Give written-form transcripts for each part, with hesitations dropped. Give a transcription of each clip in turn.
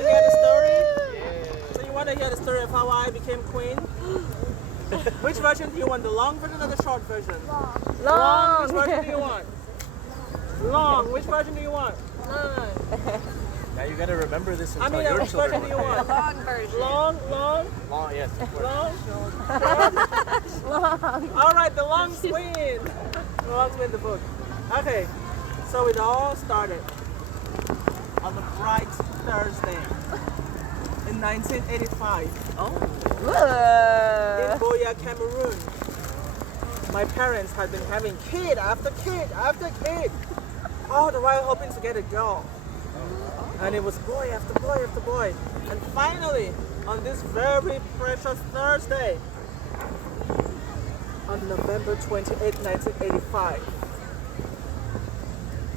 to hear the story? Yeah. So you want to hear the story of how I became queen? Which version do you want? The long version or the short version? Long. Which version do you want? Long. Which version do you want? Now you gotta remember this and I tell mean, your which version do children. you want? Long version. Long. Long, yes. Of course. Long. All right, the long queen. The long queen, the book. Okay, so it all started on a bright Thursday in 1985 in Buea, Cameroon. My parents had been having kid after kid after kid, all the while hoping to get a girl. And it was boy after boy after boy. And finally, on this very precious Thursday, on November 28, 1985,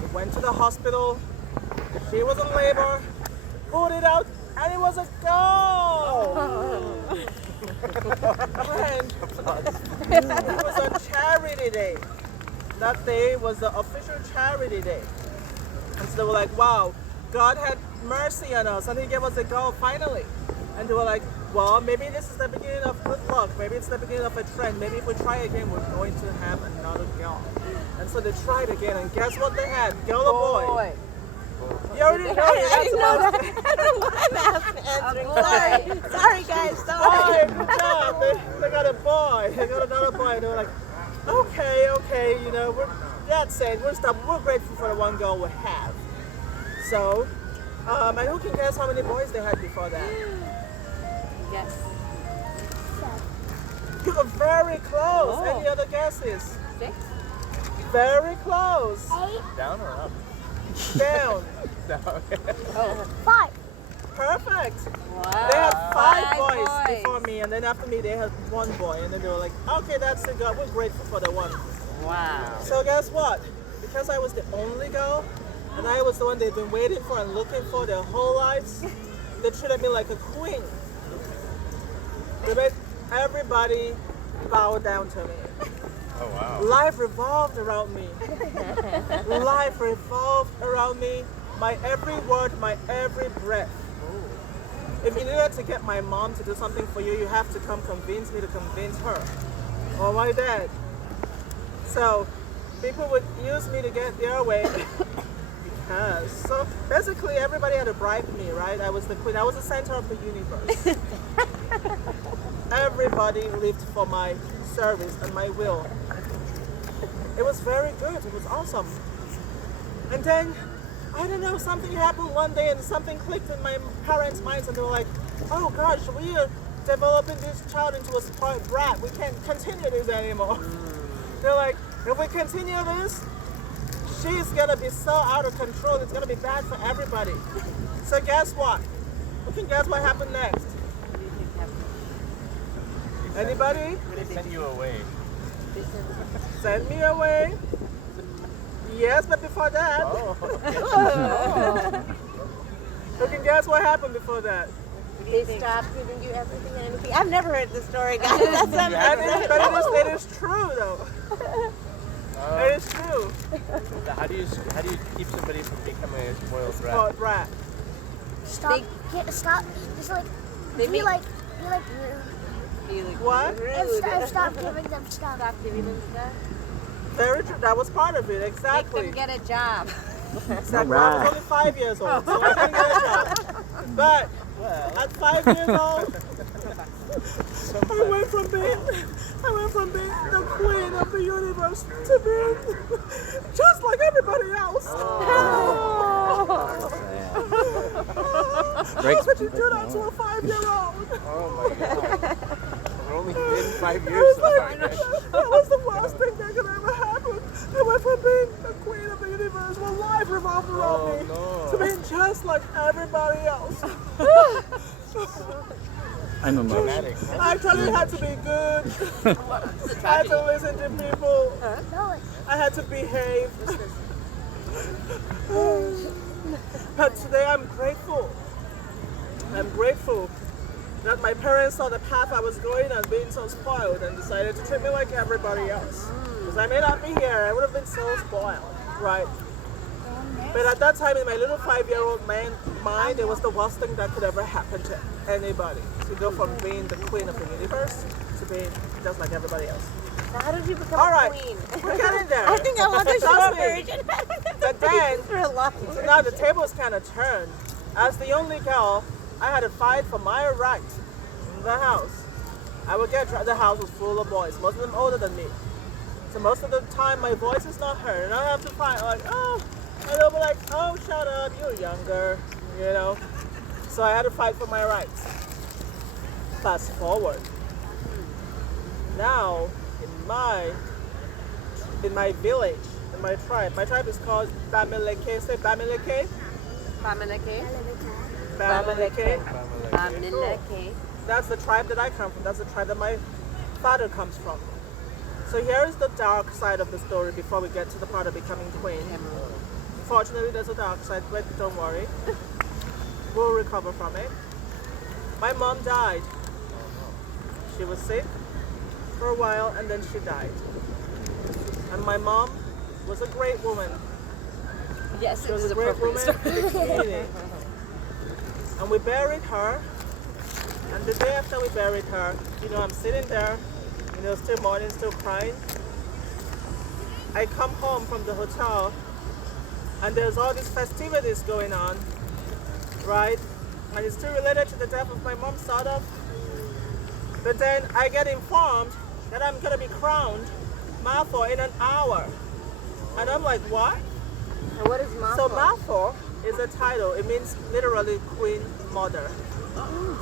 we went to the hospital. She was in labor, pulled it out, and it was a girl! And it was a charity day. That day was the official charity day. And so they were like, wow, God had mercy on us and he gave us a girl finally. And they were like, well, maybe this is the beginning of good luck. Maybe it's the beginning of a trend. Maybe if we try again, we're going to have another girl. And so they tried again, and guess what they had? Girl or boy? You already know it. I don't know why I'm answering. Sorry guys, sorry. Boy, good job. They got a boy. They got another boy. And they were like, okay, you know, that's it. We're grateful for the one girl we have. So, and who can guess how many boys they had before that? Yes. You were very close. Any other guesses? 6? Very close. 8, Down or up? Down. Down. 5. Perfect. Wow. They had 5 5 boys before me, and then after me they had 1 boy, and then they were like, okay, that's the girl. We're grateful for the one. Wow. So guess what? Because I was the only girl, and I was the one they've been waiting for and looking for their whole lives, they treated me like a queen. They made everybody bow down to me. Oh, wow. Life revolved around me. Life revolved around me. My every word, my every breath. If you needed to get my mom to do something for you, you have to come convince me to convince her. Or my dad. So people would use me to get their way. Because, so basically everybody had to bribe me, right? I was the queen. I was the center of the universe. Everybody lived for my service and my will. It was very good. It was awesome. And then, I don't know, something happened one day and something clicked in my parents' minds and they were like, oh gosh, we are developing this child into a spoiled brat. We can't continue this anymore. They're like, if we continue this, she's gonna be so out of control. It's gonna be bad for everybody. So guess what? Who can guess what happened next? Anybody? They sent you away. Send me away. Yes, but before that, Oh. who can guess what happened before that? They stopped giving you everything and anything. I've never heard this story, guys. That's But it is true though. It is true. How do you keep somebody from becoming a spoiled brat? Spoiled brat. Stop. Stop. Just like, They be make- like rude. What? And stop giving them stuff. Stop giving them stuff. Very true. That was part of it. Make Exactly. them get a job. Exactly. I was only 5 years old, so I couldn't get a job. But at 5 years old, I went from being the queen of the universe to being just like everybody else. How could you do that to a 5-year-old? Oh my god. We're only been 5 It years was like, now. that was the worst thing that could ever happen. I went from being the queen of the universe where life revolved around me to being just like everybody else. I'm emotional. Dramatic. I actually had to be good. I had to listen to people. No, I had to behave. But today I'm grateful. I'm grateful that my parents saw the path I was going and being so spoiled and decided to treat me like everybody else. Because I may not be here, I would have been so spoiled, right? But at that time, in my little 5-year-old mind, it was the worst thing that could ever happen to anybody. To go from being the queen of the universe to being just like everybody else. So how did you become All a right, queen? we're getting there. I think I want the Trust short me. version. But then, For a long so now the tables kind of turned. As the only girl, I had to fight for my right in the house. I would get the house was full of boys, most of them older than me. So most of the time my voice is not heard, and I have to fight like, oh, and they'll be like, oh, shut up, you're younger, you know. So I had to fight for my rights. Fast forward. Now, in my village, in my tribe is called Bamileke. Say Bamileke. Bamileke. Bamileke. Bamileke. That's the tribe that I come from. That's the tribe that my father comes from. So here is the dark side of the story before we get to the part of becoming queen. Fortunately, there's a dark side, but don't worry. We'll recover from it. My mom died. She was sick for a while and then she died. And my mom was a great woman. Yes, She it was was a great appropriate. woman in the community. And we buried her. And the day after we buried her, you know, I'm sitting there, you know, still mourning, still crying. I come home from the hotel and there's all these festivities going on, right? And it's still related to the death of my mom, sort of. But then I get informed that I'm gonna be crowned Mafor in an hour. And I'm like, what? And what is Mafor? So Mafor is a title. It means literally queen mother.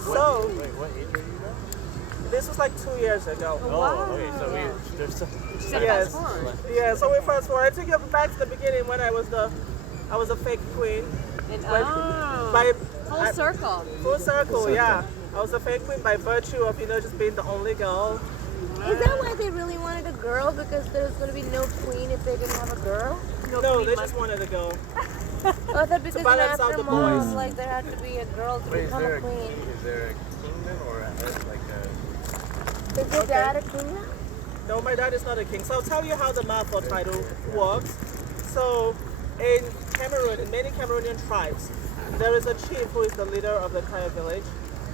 So Wait, what age are you now? this was like 2 years ago. Oh, okay, so there's some. Yes. fast forward. Yeah, so we fast forward. I took you back to the beginning when I was a fake queen. And, By full circle. full circle, yeah. I was a fake queen by virtue of, you know, just being the only girl. Is that why they really wanted a girl? Because there's going to be no queen if they didn't have a girl? No, they just wanted to go. Oh, I thought because balance out after the mom, boys. like there had to be a girl to Wait, is become there a a queen. is there a kingdom or like a? Is your dad a king now? No, my dad is not a king. So I'll tell you how the Mafor title works. So in Cameroon, in many Cameroonian tribes, there is a chief who is the leader of the entire village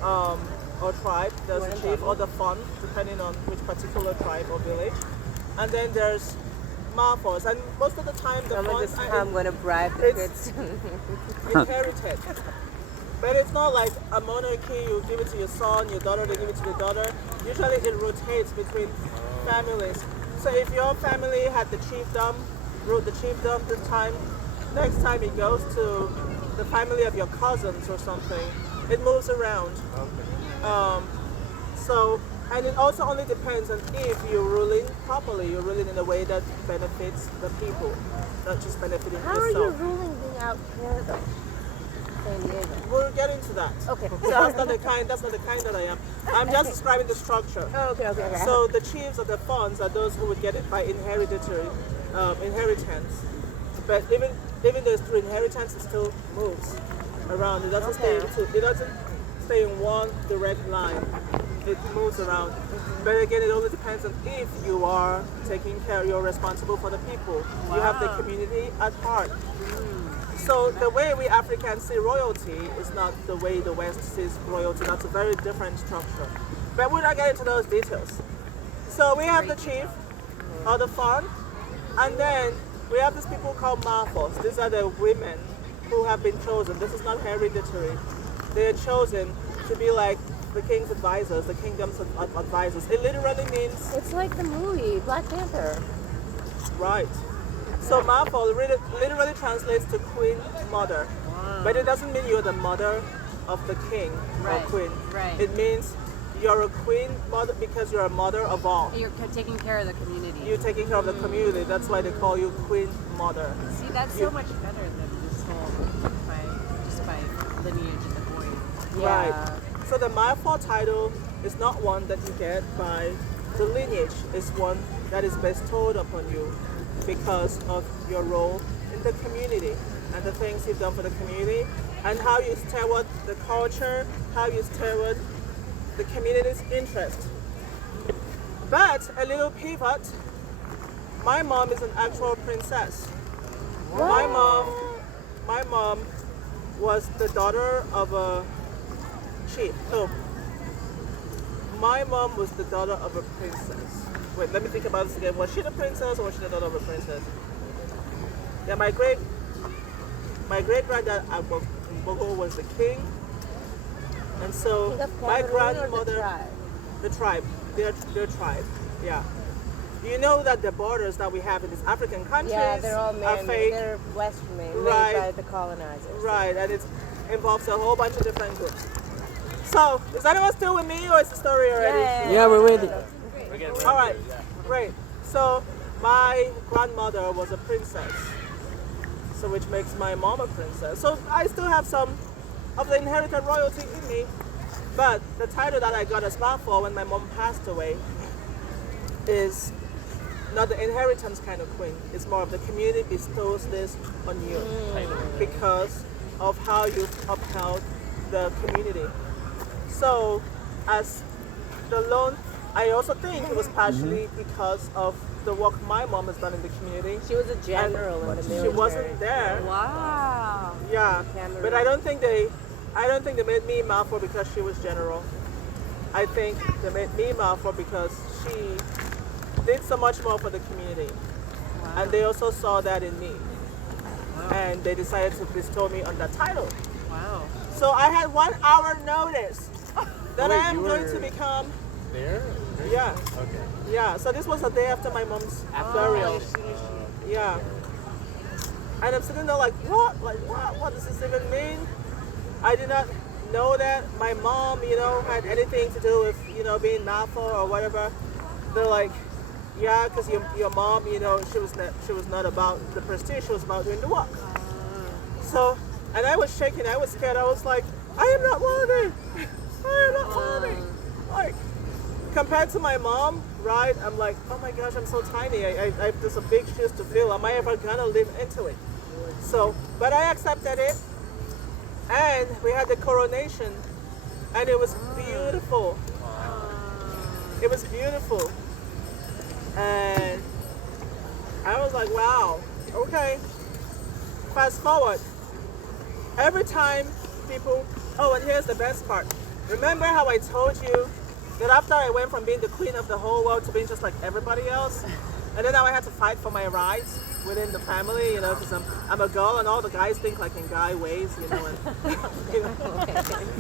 or tribe. There's a chief or the fun, depending on which particular tribe or village. And then there's Mafors. And most of the time the funds I'm are going to bribe the It's- kids. inherited. But it's not like a monarchy, you give it to your son, your daughter, they give it to your daughter. Usually it rotates between families. So if your family had the chiefdom, ruled the chiefdom this time, next time it goes to the family of your cousins or something. It moves around. And it also only depends on if you're ruling properly, you're ruling in a way that benefits the people, not just benefiting How are you yourself. ruling being out here though? San Diego. We'll get into that. Okay. So that's not the kind that I am. I'm just describing the structure. Oh, okay. So the chiefs of the funds are those who would get it by inheritance. But even though it's through inheritance, it still moves around. It doesn't stay in one direct line. It moves around. But again, it only depends on if you are taking care, you're responsible for the people. You have the community at heart. So the way we Africans see royalty is not the way the West sees royalty. That's a very different structure. But we're not getting into those details. So we have the chief or the fun, and then we have these people called Mafos. These are the women who have been chosen. This is not hereditary. They are chosen to be like the king's advisors, the kingdom's advisors. It literally means It's like the movie Black Panther. right. So Mafor literally translates to queen mother. But it doesn't mean you're the mother of the king or Right, queen. right. It means you're a queen mother because you're a mother of all. You're taking care of the community. You're taking care of the community. That's why they call you queen mother. See, that's so much better than this whole by lineage and the boys. Right. So the Mafor title is not one that you get by the lineage. It's one that is bestowed upon you because of your role in the community and the things you've done for the community and how you steward the culture, how you steward the community's interest. But a little pivot, my mom is an actual princess. My mom my mom was the daughter of a chief. No, my mom was the daughter of a princess. Wait, let me think about this again. Was she the princess or was she the daughter of a princess? Yeah, my great granddad Agbogo was the king, and so King of my Cameroon or the grandmother, tribe? the tribe, their tribe, yeah. You know that the borders that we have in these African countries Yeah, they're all are man. fake, They're Western made Right. by the colonizers. right? And it involves a whole bunch of different groups. So, is anyone still with me, or is the story already? Yeah, we're with you. We're getting All right, ready to, yeah. great. So, my grandmother was a princess, so which makes my mom a princess. So I still have some of the inherited royalty in me, but the title that I got as Mafor when my mom passed away is not the inheritance kind of queen. It's more of the community bestows this on you because of how you've upheld the community. So, as the loan, I also think it was partially because of the work my mom has done in the community. She was a general in the She military. wasn't there. Wow. Yeah, Cameroon. but I don't think they made me Mafor because she was general. I think they made me Mafor because she did so much more for the community, and they also saw that in me, and they decided to bestow me on that title. Wow. So I had 1 hour notice that Wait, I am you going were- to become. There? Yeah, Okay. yeah. So this was the day after my mom's burial. Yeah. And I'm sitting there like, what? Like, what does this even mean? I did not know that my mom, had anything to do with, being Mafor or whatever. They're like, yeah, because your mom, she was not about the prestige, she was about doing the work. So, and I was shaking, I was scared, I was like, I am not worthy. I am not worthy. Like, compared to my mom, right, I'm like, oh my gosh, I'm so tiny. There's a big shoes to fill. Am I ever gonna live into it? So, but I accepted it, and we had the coronation, and it was beautiful. It was beautiful, and I was like, wow, okay. Fast forward, every time people, oh, and here's the best part. Remember how I told you that after I went from being the queen of the whole world to being just like everybody else, and then now I had to fight for my rights within the family, because I'm a girl and all the guys think like in guy ways, and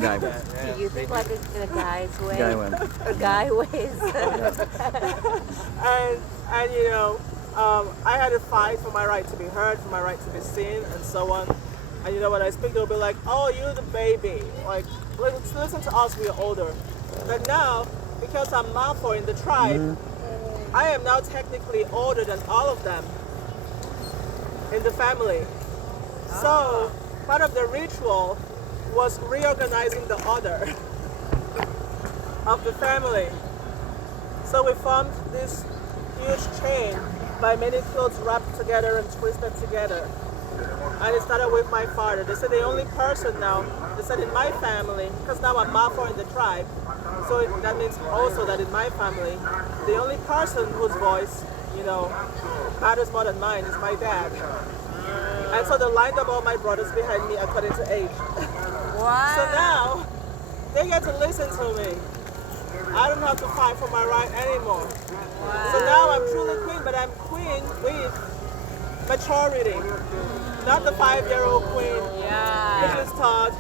Guy Do you think like in a guy's way? Guy went. A guy ways. and I had to fight for my right to be heard, for my right to be seen, and so on. And when I speak, they'll be like, "Oh, you're the baby. Like, listen to us. We are older." But now, because I'm Mafor in the tribe, I am now technically older than all of them in the family. So part of the ritual was reorganizing the order of the family. So we formed this huge chain by many clothes wrapped together and twisted together. And it started with my father. They said the only person now, they said in my family, because now I'm Mafor in the tribe, so that means also that in my family, the only person whose voice, matters more than mine is my dad. And so they lined up all my brothers behind me according to age. Wow. So now, they get to listen to me. I don't have to fight for my right anymore. So now I'm truly queen, but I'm queen with maturity. Not the 5-year-old queen who is taught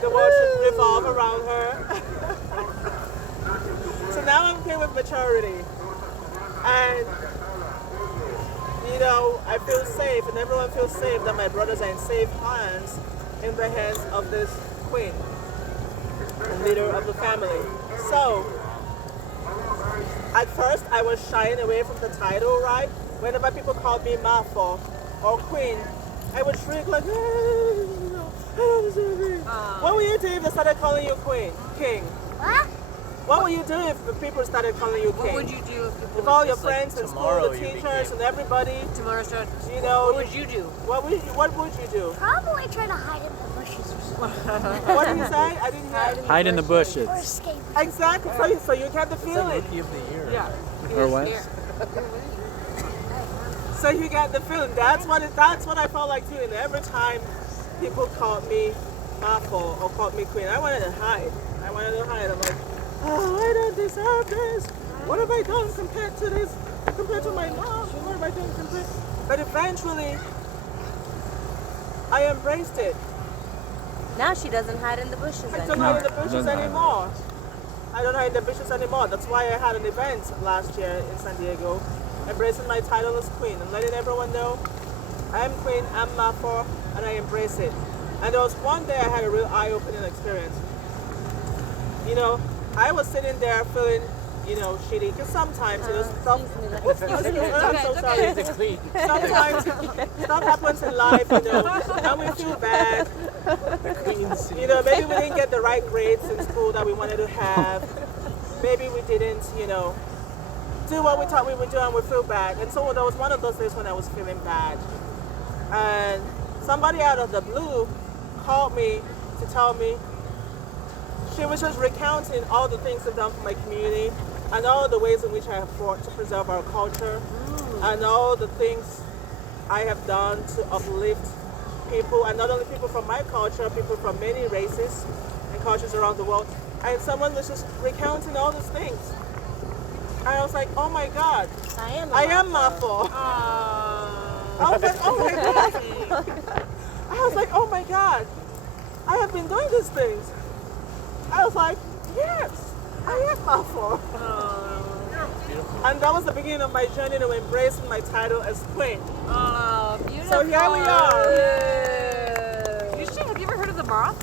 the world should revolve around her. So now I'm queen with maturity. And I feel safe, and everyone feels safe that my brothers are in safe hands, in the hands of this queen, the leader of the family. So, at first I was shying away from the title, right? Whenever people called me Mafor or queen, I would shriek like, what would you do if they started calling you queen, king? What? What would you do if the people started calling you king? What would you do if people If all your It's like friends in school, tomorrow the you teachers, became- and everybody, tomorrow starts? what What would you do? What would you do? Probably try to hide in the bushes or something. What did you say? I didn't hear. Hide in the bushes. Or escape. Exactly. So you get the feeling. Rookie of the year. Yeah. Or what? So you get the feeling. That's what I felt like too. And every time people called me Mafor or called me queen, I wanted to hide. I'm like, oh, I don't deserve this. What have I done compared to this? Compared to my mom? What have I done compared? But eventually, I embraced it. Now she doesn't hide in the bushes I don't anymore. hide in the bushes anymore. I don't hide in the bushes anymore. That's why I had an event last year in San Diego, embracing my title as queen and letting everyone know I'm queen, I'm Mafor, and I embrace it. And there was one day I had a real eye-opening experience. You know, I was sitting there feeling, shitty, because sometimes, stuff... Excuse me. I'm so sorry. She's a queen. Sometimes stuff happens in life, and we feel bad. The queen's. Maybe we didn't get the right grades in school that we wanted to have. Maybe we didn't, do what we thought we would do, and we feel bad. And so there was one of those days when I was feeling bad. And somebody out of the blue called me to tell me she was just recounting all the things I've done for my community and all the ways in which I have fought to preserve our culture and all the things I have done to uplift people, and not only people from my culture, people from many races and cultures around the world. And someone was just recounting all these things. And I was like, oh my God, I am Mafor. I was like, oh my God. I was like, oh my God, I have been doing these things. I was like, yes, I am Mafor. And that was the beginning of my journey to embracing my title as queen. Oh, beautiful. So here we are. Have you ever heard of the moth?